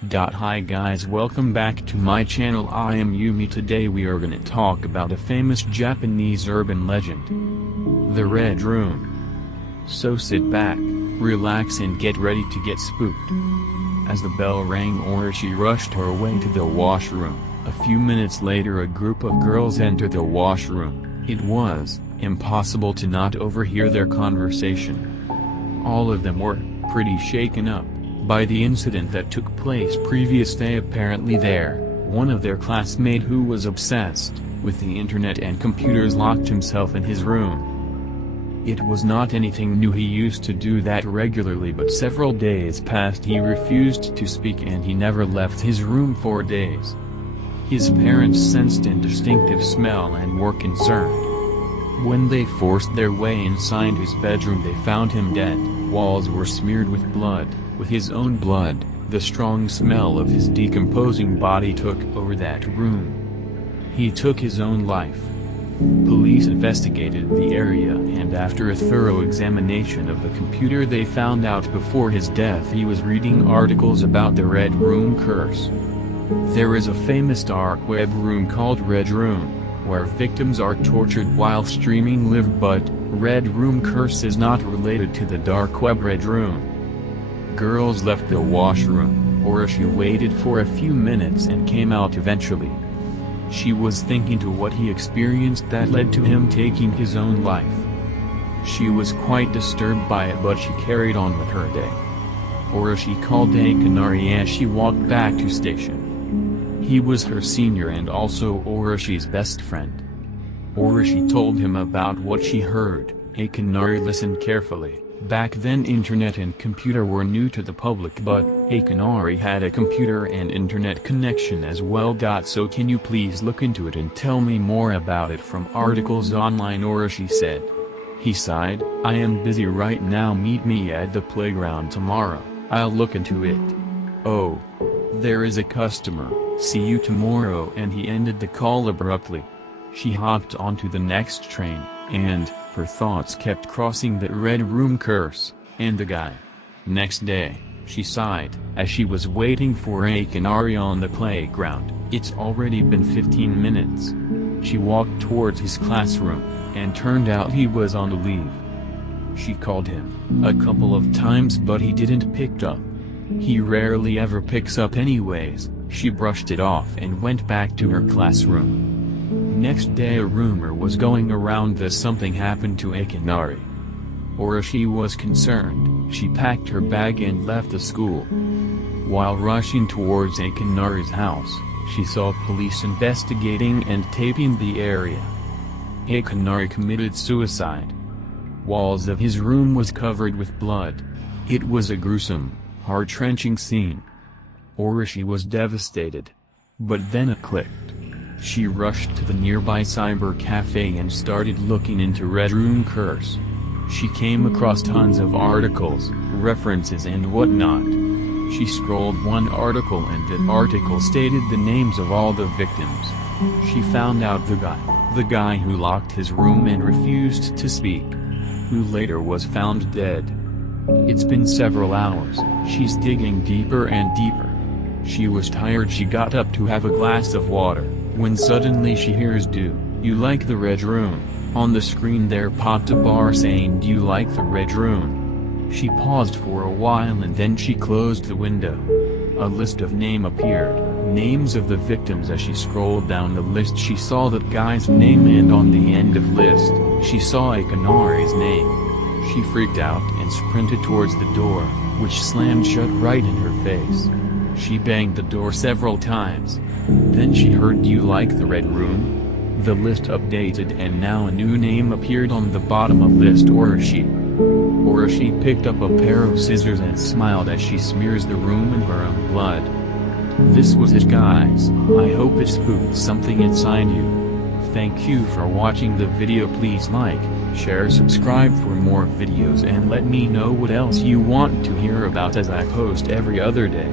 Hi guys, welcome back to my channel. I am Yumi. Today we are gonna talk about a famous Japanese urban legend, the Red Room. So sit back, relax and get ready to get spooked. As the bell rang, Orochi rushed her way to the washroom. A few minutes later, a group of girls entered the washroom. It was impossible to not overhear their conversation. All of them were pretty shaken up by the incident that took place previous day. Apparently one of their classmates who was obsessed with the internet and computers locked himself in his room. It was not anything new, he used to do that regularly, but several days passed, he refused to speak and he never left his room for days. His parents sensed a distinctive smell and were concerned. When they forced their way inside his bedroom, they found him dead. Walls were smeared with blood, with his own blood. The strong smell of his decomposing body took over that room. He took his own life. Police investigated the area, and after a thorough examination of the computer, they found out before his death he was reading articles about the Red Room curse. There is a famous dark web room called Red Room, where victims are tortured while streaming live, but Red Room curse is not related to the dark web Red Room. Girls left the washroom. Orochi waited for a few minutes and came out eventually. She was thinking to what he experienced that led to him taking his own life. She was quite disturbed by it, but she carried on with her day. Orochi called Akinari as she walked back to station. He was her senior and also Oroshi's best friend. Orochi told him about what she heard. Akinari listened carefully. Back then internet and computer were new to the public, but Akinari had a computer and internet connection as well. So can you please look into it and tell me more about it from articles online, Orochi said. He sighed. I am busy right now, meet me at the playground tomorrow, I'll look into it. Oh, there is a customer, see you tomorrow, and he ended the call abruptly. She hopped onto the next train, and her thoughts kept crossing the Red Room curse, and the guy. Next day, she sighed, as she was waiting for Akinari on the playground. It's already been 15 minutes. She walked towards his classroom, and turned out he was on leave. She called him a couple of times but he didn't pick up. He rarely ever picks up anyways. She brushed it off and went back to her classroom. Next day a rumor was going around that something happened to Akinari. Orochi was concerned. She packed her bag and left the school. While rushing towards Akinari's house, she saw police investigating and taping the area. Akinari committed suicide. Walls of his room was covered with blood. It was a gruesome, heart-wrenching scene. Orochi was devastated. But then it clicked. She rushed to the nearby cyber cafe and started looking into Red Room curse. She came across tons of articles, references and whatnot. She scrolled one article and that article stated the names of all the victims. She found out the guy who locked his room and refused to speak, who later was found dead. It's been several hours. She's digging deeper and deeper. She was tired. She got up to have a glass of water, when suddenly she hears, "Do you like the Red Room?" On the screen there popped a bar saying, "Do you like the Red Room?" She paused for a while and then she closed the window. A list of names appeared, names of the victims. As she scrolled down the list she saw that guy's name, and on the end of list, she saw Akinari's name. She freaked out and sprinted towards the door, which slammed shut right in her face. She banged the door several times. Then she heard, "Do you like the Red Room?" The list updated and now a new name appeared on the bottom of list, Orochi. Orochi picked up a pair of scissors and smiled as she smears the room in her own blood. This was it guys. I hope it spooked something inside you. Thank you for watching the video. Please like, share, subscribe for more videos and let me know what else you want to hear about as I post every other day.